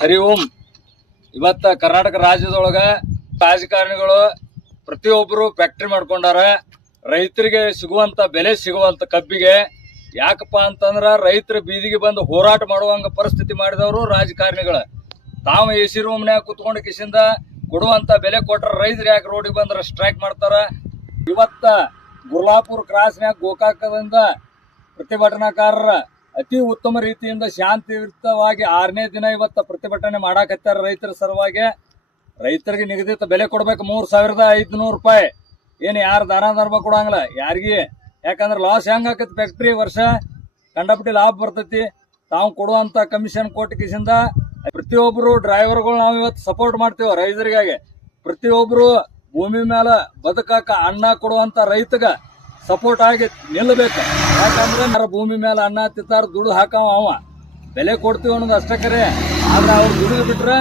ಹರಿ ಓಂ. ಇವತ್ತ ಕರ್ನಾಟಕ ರಾಜ್ಯದೊಳಗ ರಾಜಕಾರಣಿಗಳು ಪ್ರತಿಯೊಬ್ಬರು ಫ್ಯಾಕ್ಟ್ರಿ ಮಾಡ್ಕೊಂಡಾರ. ರೈತರಿಗೆ ಸಿಗುವಂತ ಬೆಲೆ ಸಿಗುವಂತ ಕಬ್ಬಿಗೆ ಯಾಕಪ್ಪ ಅಂತಂದ್ರ ರೈತರ ಬೀದಿಗೆ ಬಂದು ಹೋರಾಟ ಮಾಡುವಂಗ ಪರಿಸ್ಥಿತಿ ಮಾಡಿದವರು ರಾಜಕಾರಣಿಗಳು. ತಾವು ಎಸಿ ರೂಮ್ನ್ಯಾಗ ಕುತ್ಕೊಂಡು ಕಿಸಿಂದ ಕೊಡುವಂತ ಬೆಲೆ ಕೊಟ್ರ ರೈತರು ಯಾಕೆ ರೋಡಿಗೆ ಬಂದ್ರ ಸ್ಟ್ರೈಕ್ ಮಾಡ್ತಾರ. ಇವತ್ತ ಗುರ್ಲಾಪುರ್ ಕ್ರಾಸ್ನ್ಯಾಗ ಗೋಕಾಕದಿಂದ ಪ್ರತಿಭಟನಾಕಾರರ ಅತಿ ಉತ್ತಮ ರೀತಿಯಿಂದ ಶಾಂತಿಯುತವಾಗಿ 6ನೇ ದಿನ ಇವತ್ತ ಪ್ರತಿಭಟನೆ ಮಾಡಾಕತ್ತಾರ. ರೈತರ ಸಲುವಾಗಿ ರೈತರಿಗೆ ನಿಗದಿತ ಬೆಲೆ ಕೊಡ್ಬೇಕು 3,500 ರೂಪಾಯಿ. ಏನು ಯಾರು ದಾನ ಧರ್ಮ ಕೊಡಂಗಿಲ್ಲ ಯಾರಿಗೆ, ಯಾಕಂದ್ರೆ ಲಾಸ್ ಹೆಂಗ್ ಆಕತಿ. ಫ್ಯಾಕ್ಟ್ರಿ ವರ್ಷ ಕಂಡಪಟ್ಟಿ ಲಾಭ ಬರ್ತೈತಿ. ತಾವು ಕೊಡುವಂತ ಕಮಿಷನ್ ಕೊಟ್ಟ ಕಿಸಿಂದ ಪ್ರತಿಯೊಬ್ಬರು ಡ್ರೈವರ್ಗಳು ನಾವು ಇವತ್ತು ಸಪೋರ್ಟ್ ಮಾಡ್ತೀವಿ ರೈತರಿಗಾಗಿ. ಪ್ರತಿಯೊಬ್ಬರು ಭೂಮಿ ಮೇಲೆ ಬದುಕಾಕ ಅನ್ನ ಕೊಡುವಂತ ರೈತಗ ಸಪೋರ್ಟ್ ಆಗಿ ನಿಲ್ಲಬೇಕು. ಯಾಕಂದ್ರೆ ಭೂಮಿ ಮೇಲೆ ಅನ್ನ ತಿತ್ತಾರ ದುಡ್ಡು ಹಾಕವ ಅವ ಬೆಲೆ ಕೊಡ್ತೀವಿ ಅನ್ನೋದು ಅಷ್ಟೇ ಕರೆ. ಆದ್ರೆ ಅವ್ರು ದುಡಿದು ಬಿಟ್ರೆ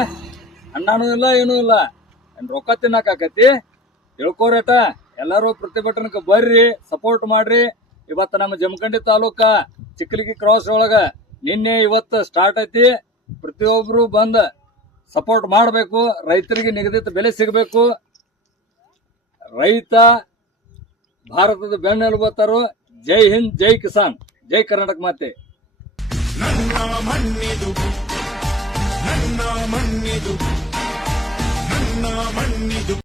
ಅನ್ನನೂ ಇಲ್ಲ ಏನೂ ಇಲ್ಲ, ರೊಕ್ಕ ತಿನ್ನಕಾಕತಿ. ತಿಳ್ಕೋರೇಟ ಎಲ್ಲರೂ ಪ್ರತಿಭಟನೆಗೆ ಬರ್ರಿ, ಸಪೋರ್ಟ್ ಮಾಡ್ರಿ. ಇವತ್ತು ನಮ್ಮ ಜಮಖಂಡಿ ತಾಲೂಕ ಚಿಕ್ಕಲಿಗಿ ಕ್ರಾಸ್ ಒಳಗ ನಿನ್ನೆ ಇವತ್ತು ಸ್ಟಾರ್ಟ್ ಐತಿ. ಪ್ರತಿಯೊಬ್ರು ಬಂದ ಸಪೋರ್ಟ್ ಮಾಡಬೇಕು. ರೈತರಿಗೆ ನಿಗದಿತ ಬೆಲೆ ಸಿಗಬೇಕು. ರೈತ ಭಾರತದ ಬೆನ್ನೆಲುಬು. ಜೈ ಹಿಂದ್, ಜೈ ಕಿಸಾನ್, ಜೈ ಕರ್ನಾಟಕ ಮಾತೆ. ನನ್ನ ಮಣ್ಣಿದು, ನನ್ನ ಮಣ್ಣಿದು, ನನ್ನ ಮಣ್ಣಿದು.